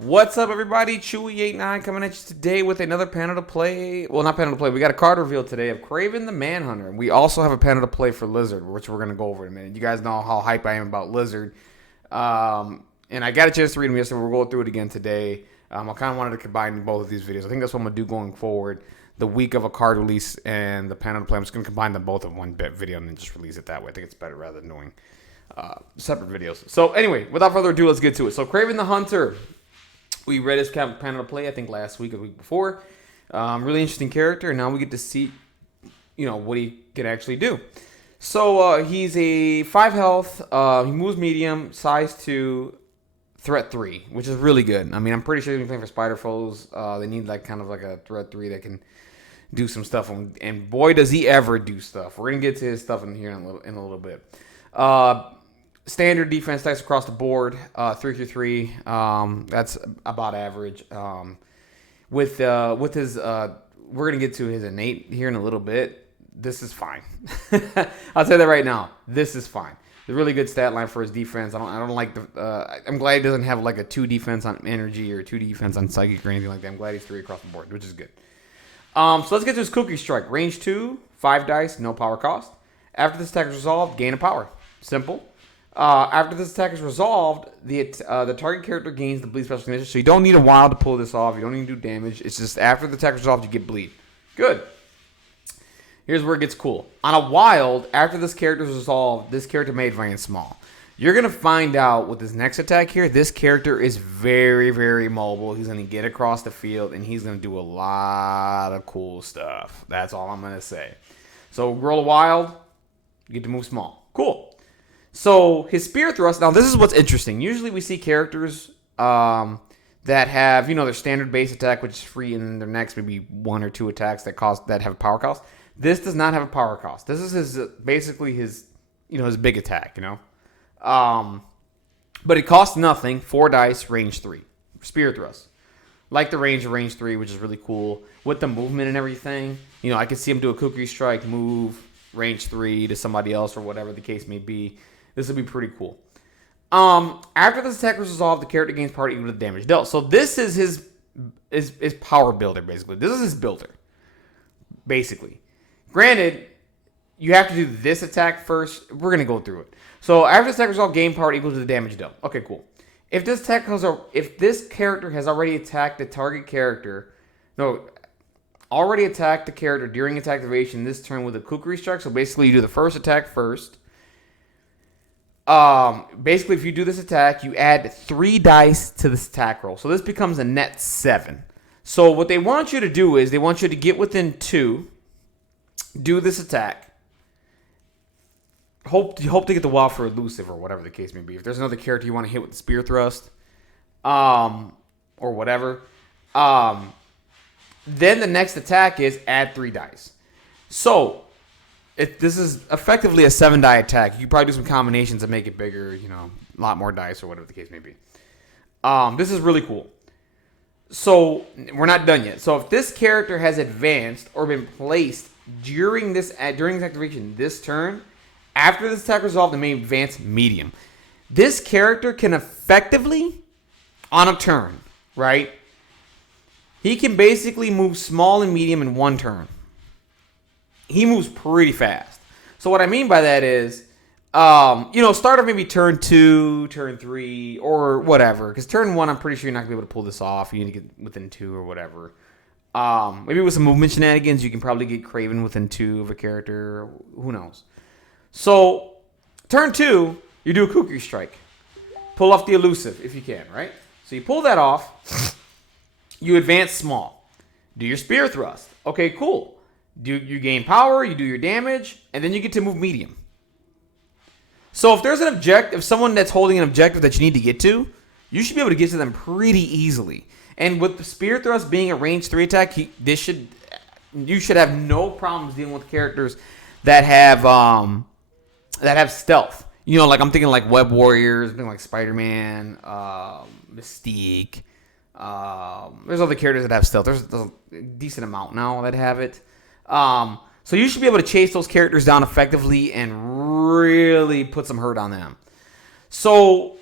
What's up, everybody? Chewy89 coming at you today with another panel to play. Well, not panel to play. We got a card reveal today of Kraven the Manhunter. We also have a panel to play for Lizard, which we're going to go over in a minute. You guys know how hype I am about Lizard. And I got a chance to read them yesterday. We're going through it again today. I kind of wanted to combine both of these videos. I think that's what I'm going to do going forward. The week of a card release and the panel to play. I'm just going to combine them both in one video and then just release it that way. I think it's better rather than doing separate videos. So anyway, without further ado, let's get to it. So Kraven the Hunter. We read his panel to play, I think, last week or the week before. Really interesting character, and now we get to see, what he can actually do. So he's a 5 health. He moves medium, size 2, threat 3, which is really good. I mean, I'm pretty sure he's been playing for Spider Foes. They need kind of like a threat 3 that can do some stuff. And boy, does he ever do stuff. We're gonna get to his stuff in here in a little bit. Standard defense attacks across the board, 3-3. That's about average. With his, we're gonna get to his innate here in a little bit. This is fine. I'll say that right now. This is fine. It's a really good stat line for his defense. I don't like the. I'm glad he doesn't have like a 2 defense on energy or 2 defense on psychic or anything like that. I'm glad he's 3 across the board, which is good. So let's get to his Cookie Strike. Range 2, 5 dice, no power cost. After this attack is resolved, gain a power. Simple. After this attack is resolved, the target character gains the bleed special condition. So you don't need a wild to pull this off. You don't need to do damage. It's just after the attack is resolved, you get bleed. Good. Here's where it gets cool. On a wild, after this character is resolved, this character may advance small. You're going to find out with this next attack here, this character is very, very mobile. He's going to get across the field, and he's going to do a lot of cool stuff. That's all I'm going to say. So roll a wild, you get to move small. Cool. So his spear thrust. Now this is what's interesting. Usually we see characters that have their standard base attack, which is free, and then their next maybe 1 or 2 attacks that have a power cost. This does not have a power cost. This is basically his big attack. But it costs nothing. 4 dice, range 3, spear thrust. Like the range of range 3, which is really cool with the movement and everything. I could see him do a Cookie Strike, move range 3 to somebody else or whatever the case may be. This would be pretty cool. After this attack is resolved, the character gains power equal to the damage dealt. So this is his power builder, basically. This is his builder, basically. Granted, you have to do this attack first. We're going to go through it. So after this attack is resolved, gain power equal to the damage dealt. Okay, cool. If this character has already attacked the target character, already attacked the character during its activation this turn with a Kukri Strike. So basically, you do the first attack first. Basically, if you do this attack, you add 3 dice to this attack roll. So this becomes a net 7. So what they want you to do is they want you to get within 2, do this attack. Hope to get the wild for elusive or whatever the case may be. If there's another character you want to hit with the spear thrust, or whatever, then the next attack is add 3 dice. So this is effectively a 7-die attack. You can probably do some combinations to make it bigger, a lot more dice or whatever the case may be. This is really cool. So we're not done yet. So if this character has advanced or been placed during this activation this turn, after this attack resolved, it may advance medium. This character can effectively, on a turn, right? He can basically move small and medium in 1 turn. He moves pretty fast. So what I mean by that is, start of maybe turn 2, turn 3, or whatever. Because turn 1, I'm pretty sure you're not going to be able to pull this off. You need to get within 2 or whatever. Maybe with some movement shenanigans, you can probably get Kraven within 2 of a character. Who knows? So, turn 2, you do a Kooky Strike. Pull off the elusive if you can, right? So you pull that off. You advance small. Do your spear thrust. Okay, cool. You gain power, you do your damage, and then you get to move medium. So if there's someone that's holding an objective that you need to get to, you should be able to get to them pretty easily. And with the spear thrust being a range 3 attack, you should have no problems dealing with characters that have stealth. Like I'm thinking like Web Warriors, like Spider-Man, Mystique. There's other characters that have stealth. There's a decent amount now that have it. So you should be able to chase those characters down effectively and really put some hurt on them. So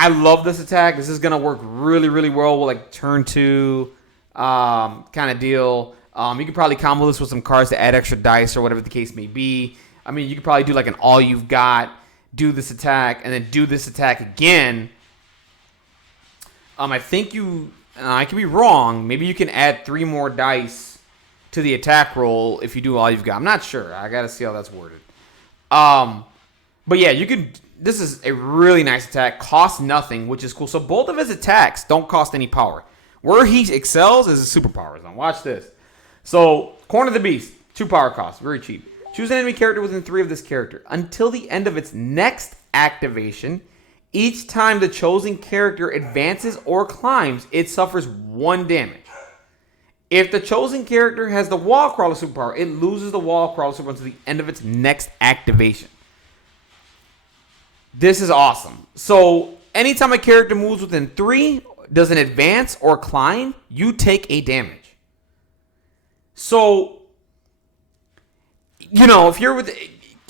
I love this attack. This is going to work really, really well with like turn 2 kind of deal. You could probably combo this with some cards to add extra dice or whatever the case may be. I mean, you could probably do like an all you've got, do this attack, and then do this attack again. I think I could be wrong. Maybe you can add 3 more dice to the attack roll if you do all you've got. I'm not sure. I got to see how that's worded. But yeah, you could. This is a really nice attack. Costs nothing, which is cool. So both of his attacks don't cost any power. Where he excels is his superpowers. Now watch this. So Corner the Beast, 2 power costs, very cheap. Choose an enemy character within 3 of this character. Until the end of its next activation, each time the chosen character advances or climbs, it suffers 1 damage. If the chosen character has the Wall Crawler superpower, it loses the Wall Crawler superpower until the end of its next activation. This is awesome. So anytime a character moves within 3, does an advance or climb, you take a damage. So, if you're with...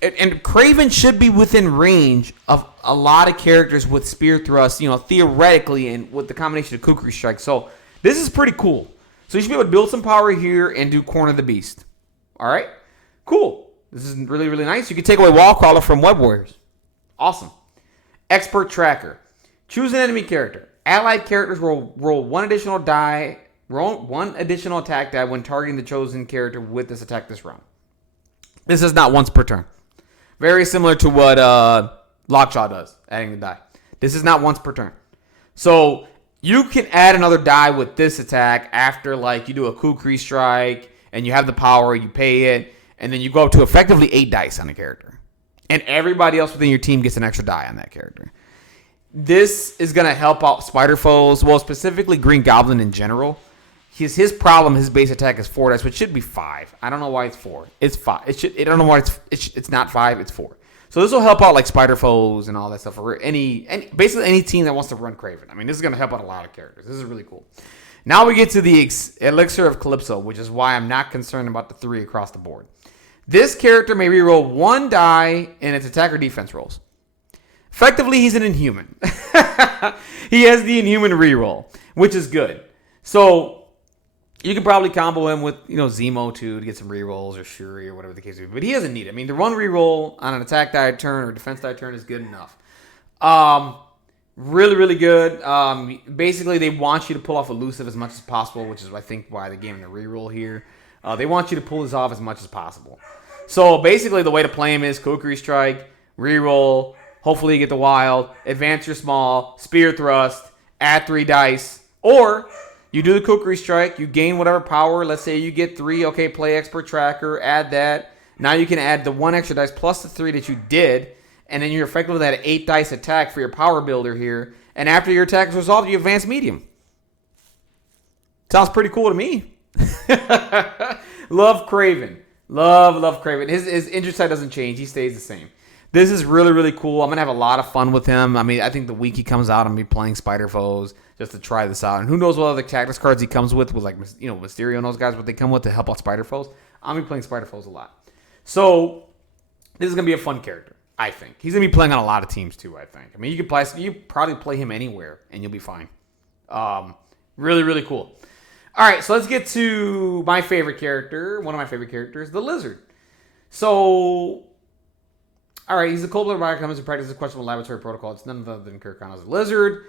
And Kraven should be within range of a lot of characters with Spear Thrust, theoretically, and with the combination of Kukri Strike. So this is pretty cool. So you should be able to build some power here and do Corner the Beast. All right? Cool. This is really, really nice. You can take away Wall Crawler from Web Warriors. Awesome. Expert Tracker. Choose an enemy character. Allied characters roll 1 additional die. Roll 1 additional attack die when targeting the chosen character with this attack this round. This is not once per turn. Very similar to what Lockjaw does, adding the die. This is not once per turn. So you can add another die with this attack after you do a Kukri Strike and you have the power, you pay it, and then you go up to effectively 8 dice on the character. And everybody else within your team gets an extra die on that character. This is going to help out Spider Foes, well, specifically Green Goblin in general. His problem, his base attack is 4 dice, which should be 5. I don't know why it's 4. It's 5. I don't know why it's not 5. It's 4. So this will help out Spider Foes and all that stuff for basically any team that wants to run Kraven. I mean, this is going to help out a lot of characters. This is really cool. Now we get to the Elixir of Calypso, which is why I'm not concerned about the 3 across the board. This character may reroll 1 die in its attack or defense rolls. Effectively, he's an Inhuman. He has the Inhuman reroll, which is good. So you can probably combo him with Zemo too to get some rerolls or Shuri or whatever the case may be. But he doesn't need it. I mean, the 1 reroll on an attack die turn or defense die turn is good enough. Really, really good. Basically, they want you to pull off elusive as much as possible, which is I think why they gave him the reroll here. They want you to pull this off as much as possible. So basically, the way to play him is Kukri Strike, reroll, hopefully you get the wild, advance your small, Spear Thrust, add 3 dice, or you do the Kukri Strike, you gain whatever power. Let's say you get 3, okay, play Expert Tracker, add that. Now you can add the 1 extra dice plus the 3 that you did, and then you're effectively at an 8 dice attack for your power builder here. And after your attack is resolved, you advance medium. Sounds pretty cool to me. Love Kraven. Love Kraven. His injured side doesn't change. He stays the same. This is really, really cool. I'm going to have a lot of fun with him. I mean, I think the week he comes out, I'm going to be playing Spider Foes just to try this out. And who knows what other tactics cards he comes with Mysterio and those guys, what they come with to help out Spider Foes. I'm going to be playing Spider Foes a lot. So this is going to be a fun character, I think. He's going to be playing on a lot of teams too, I think. I mean, you probably play him anywhere and you'll be fine. Really, really cool. All right, so let's get to my favorite character. One of my favorite characters, the Lizard. So, all right, he's a cold-blooded rider comes to practice a questionable laboratory protocol. It's none other than Kirk Connor's Lizard.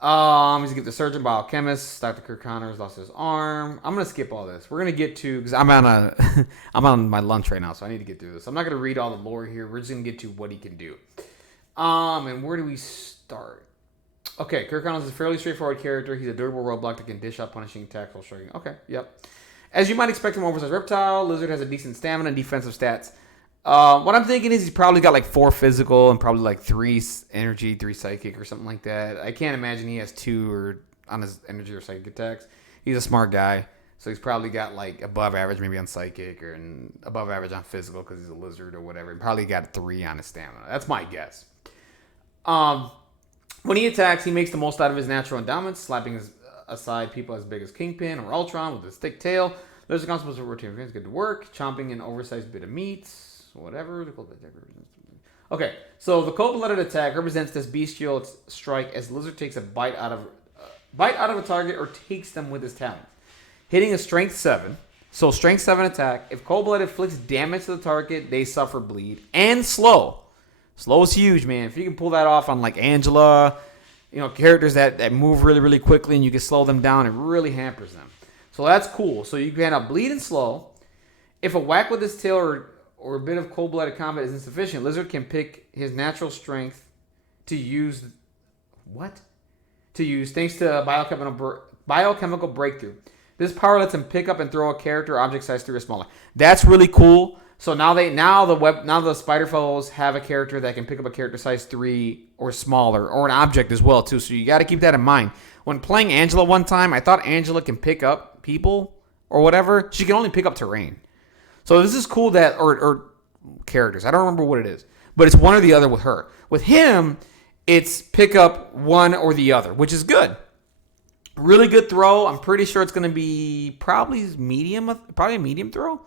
He's the surgeon, biochemist. Dr. Kirk Connors lost his arm. I'm gonna skip all this. We're gonna get to because I'm on my lunch right now, so I need to get through this. I'm not gonna read all the lore here. We're just gonna get to what he can do. And where do we start? Okay, Kirk Connors is a fairly straightforward character. He's a durable roadblock that can dish out punishing attacks while striking. Okay, yep. As you might expect from oversized reptile, Lizard has a decent stamina and defensive stats. What I'm thinking is he's probably got 4 physical and probably 3 energy, 3 psychic or something like that. I can't imagine he has 2 or on his energy or psychic attacks. He's a smart guy, so he's probably got above average maybe on psychic and above average on physical because he's a lizard or whatever. He probably got 3 on his stamina. That's my guess. When he attacks, he makes the most out of his natural endowments, slapping aside people as big as Kingpin or Ultron with his thick tail. There's a consequence of rotating. It's good to work. Chomping an oversized bit of meat. Whatever. Okay, so the cold-blooded attack represents this bestial strike as Lizard takes a bite out of a target or takes them with his talons. Hitting a strength 7. So strength 7 attack. If cold-blooded inflicts damage to the target, they suffer bleed. And slow. Slow is huge, man. If you can pull that off on like Angela, characters that move really, really quickly and you can slow them down, it really hampers them. So that's cool. So you can have bleed and slow. If a whack with his tail or a bit of cold-blooded combat is insufficient, Lizard can pick his natural strength to use. What? To use thanks to biochemical breakthrough. This power lets him pick up and throw a character or object size 3 or smaller. That's really cool. So now the spider fellows have a character that can pick up a character size 3 or smaller, or an object as well too. So you got to keep that in mind. When playing Angela one time, I thought Angela can pick up people or whatever. She can only pick up terrain. So this is cool that or characters. I don't remember what it is, but it's one or the other with her. With him, it's pick up one or the other, which is good. Really good throw. I'm pretty sure it's going to be probably a medium throw.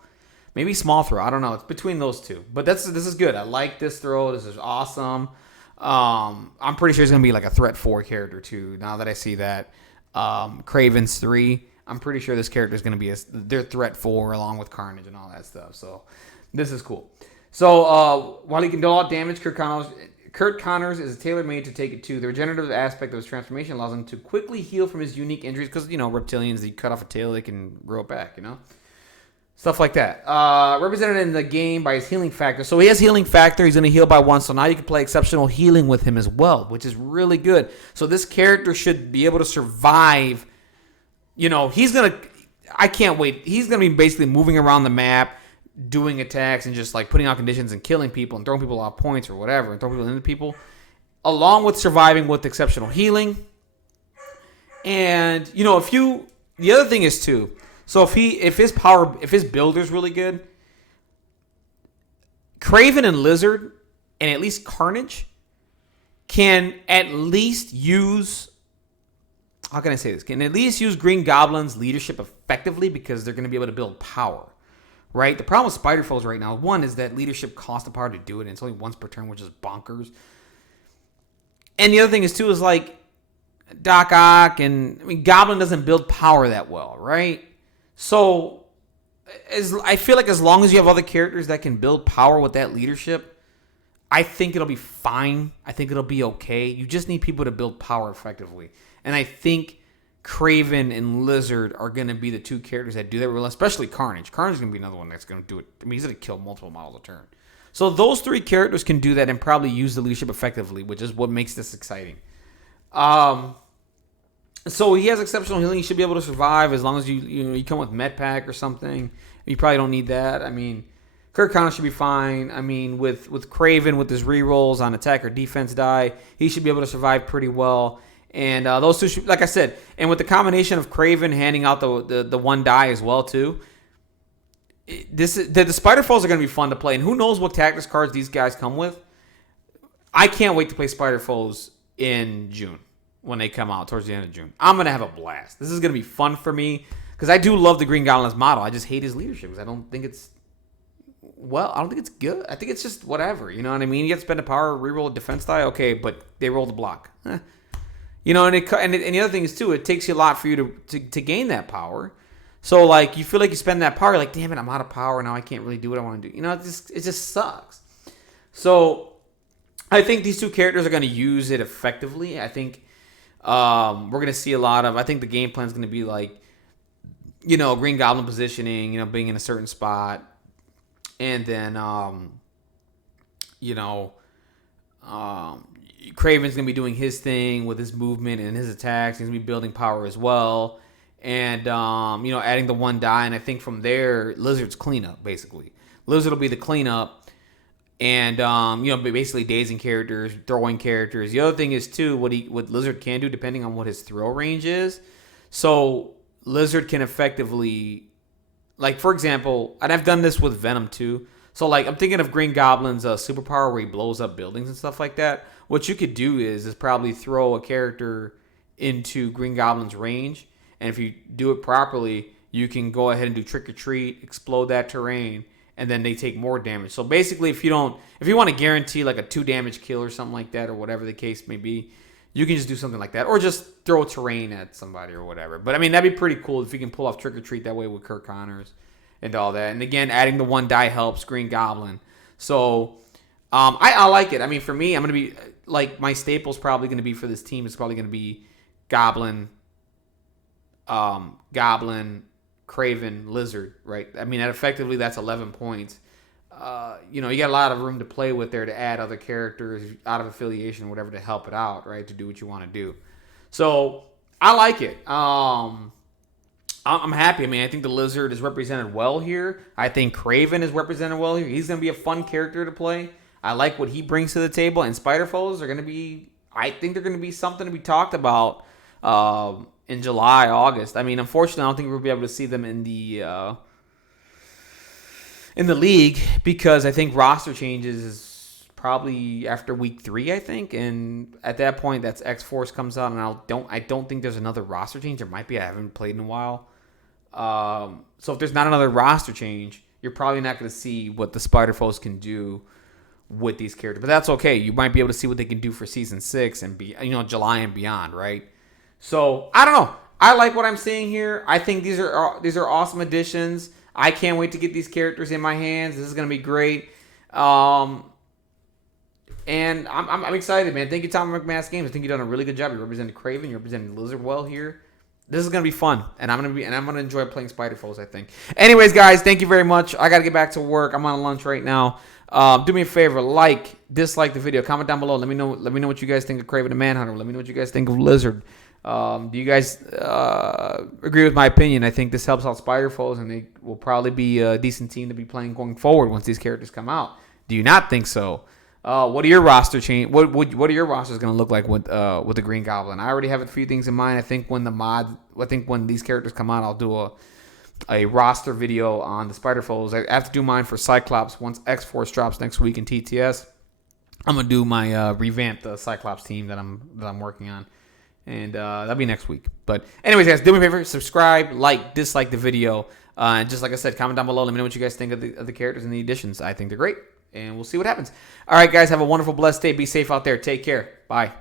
Maybe small throw. I don't know. It's between those two. But this is good. I like this throw. This is awesome. I'm pretty sure it's going to be like a threat 4 character too. Now that I see that. Kravens 3. I'm pretty sure this character is going to be their threat 4 along with Carnage and all that stuff. So this is cool. So while he can do a lot of damage, Kurt Connors is tailor-made to take it too. The regenerative aspect of his transformation allows him to quickly heal from his unique injuries because, reptilians, they cut off a tail, they can grow it back, Stuff like that. Represented in the game by his healing factor. So he has healing factor. He's going to heal by 1. So now you can play exceptional healing with him as well, which is really good. So this character should be able to survive. He's going to... I can't wait. He's going to be basically moving around the map, doing attacks and just like putting out conditions and killing people and throwing people off points or whatever and throwing people into people, along with surviving with exceptional healing. And the other thing is too, so if his build is really good, Kraven and Lizard and at least Carnage can at least use, how can I say this? Can at least use Green Goblin's leadership effectively because they're going to be able to build power. Right? The problem with Spider Foes right now, one, is that leadership costs the power to do it, and it's only once per turn, which is bonkers. And the other thing is, too, is like Doc Ock, and Goblin doesn't build power that well, right? So I feel like as long as you have other characters that can build power with that leadership, I think it'll be fine. I think it'll be okay. You just need people to build power effectively. And I think Kraven and Lizard are going to be the two characters that do that well, especially Carnage. Carnage is going to be another one that's going to do it. He's going to kill multiple models a turn. So those 3 characters can do that and probably use the leadership effectively, which is what makes this exciting. So he has exceptional healing. He should be able to survive as long as you come with med pack or something. You probably don't need that. Kurt Connors should be fine. With Kraven, with his rerolls on attack or defense die, he should be able to survive pretty well. And those two should, like I said, and with the combination of Kraven handing out the 1 die as well too, the Spider Foes are going to be fun to play. And who knows what tactics cards these guys come with? I can't wait to play Spider Foes in June when they come out towards the end of June. I'm going to have a blast. This is going to be fun for me because I do love the Green Goblin's model. I just hate his leadership because I don't think it's good. I think it's just whatever. You know what I mean? You get to spend a power, reroll a defense die. Okay, but they roll the block. And the other thing is, too, it takes you a lot for you to gain that power. So, like, you feel like you spend that power, like, damn it, I'm out of power, now I can't really do what I want to do. It just sucks. So, I think these 2 characters are going to use it effectively. I think we're going to see a lot of, I think the game plan is going to be like, Green Goblin positioning, being in a certain spot. And then, Kraven's going to be doing his thing with his movement and his attacks. He's going to be building power as well. And, adding the 1 die. And I think from there, Lizard's cleanup, basically. Lizard will be the cleanup. And, basically dazing characters, throwing characters. The other thing is, too, what Lizard can do depending on what his throw range is. So, Lizard can effectively, like, for example, and I've done this with Venom, too. So, like, I'm thinking of Green Goblin's superpower where he blows up buildings and stuff like that. What you could do is probably throw a character into Green Goblin's range. And if you do it properly, you can go ahead and do Trick or Treat, explode that terrain, and then they take more damage. So basically, if you want to guarantee like a 2 damage kill or something like that, or whatever the case may be, you can just do something like that, or just throw terrain at somebody or whatever. But I mean, that'd be pretty cool if you can pull off Trick or Treat that way with Kirk Connors and all that. And again, adding the 1 die helps Green Goblin. So I like it. I mean, for me, I'm gonna be like, my staple's probably gonna be for this team. It's probably gonna be Goblin, Craven, Lizard, right? I mean, effectively that's 11 points. You got a lot of room to play with there to add other characters out of affiliation or whatever to help it out, right? To do what you want to do. So I like it. I'm happy. I mean, I think the Lizard is represented well here. I think Craven is represented well here. He's going to be a fun character to play. I like what he brings to the table. And Spider Foes are going to be, I think they're going to be something to be talked about in July, August. I mean, unfortunately, I don't think we'll be able to see them in the league, because I think roster changes is probably after week 3, I think, and at that point, that's X-Force comes out, and I don't think there's another roster change. There might be. I haven't played in a while. So if there's not another roster change, you're probably not going to see what the Spider Foes can do with these characters. But that's okay. You might be able to see what they can do for season 6 and July and beyond, right? So I don't know. I like what I'm seeing here. I think these are awesome additions. I can't wait to get these characters in my hands. This is going to be great. And I'm excited, man. Thank you, Tom McMass Games. I think you've done a really good job. You represented Craven. You represented Lizard well here. This is going to be fun, and I'm going to enjoy playing Spider Foes, I think. Anyways, guys, thank you very much. I got to get back to work. I'm on lunch right now. Do me a favor, dislike the video, comment down below. Let me know what you guys think of Craven the Manhunter. Let me know what you guys think of Lizard. Do you guys agree with my opinion? I think this helps out Spider Foes, and they will probably be a decent team to be playing going forward once these characters come out. Do you not think so? What are your roster change? What are your rosters going to look like with the Green Goblin? I already have a few things in mind. I think when these characters come out, I'll do a roster video on the Spider Foes. I have to do mine for Cyclops once X-Force drops next week in TTS. I'm gonna do my revamp the Cyclops team that I'm working on. And that'll be next week. But anyways, guys, do me a favor, subscribe, dislike the video. And just like I said, comment down below. Let me know what you guys think of the characters and the additions. I think they're great. And we'll see what happens. All right, guys, have a wonderful, blessed day. Be safe out there. Take care. Bye.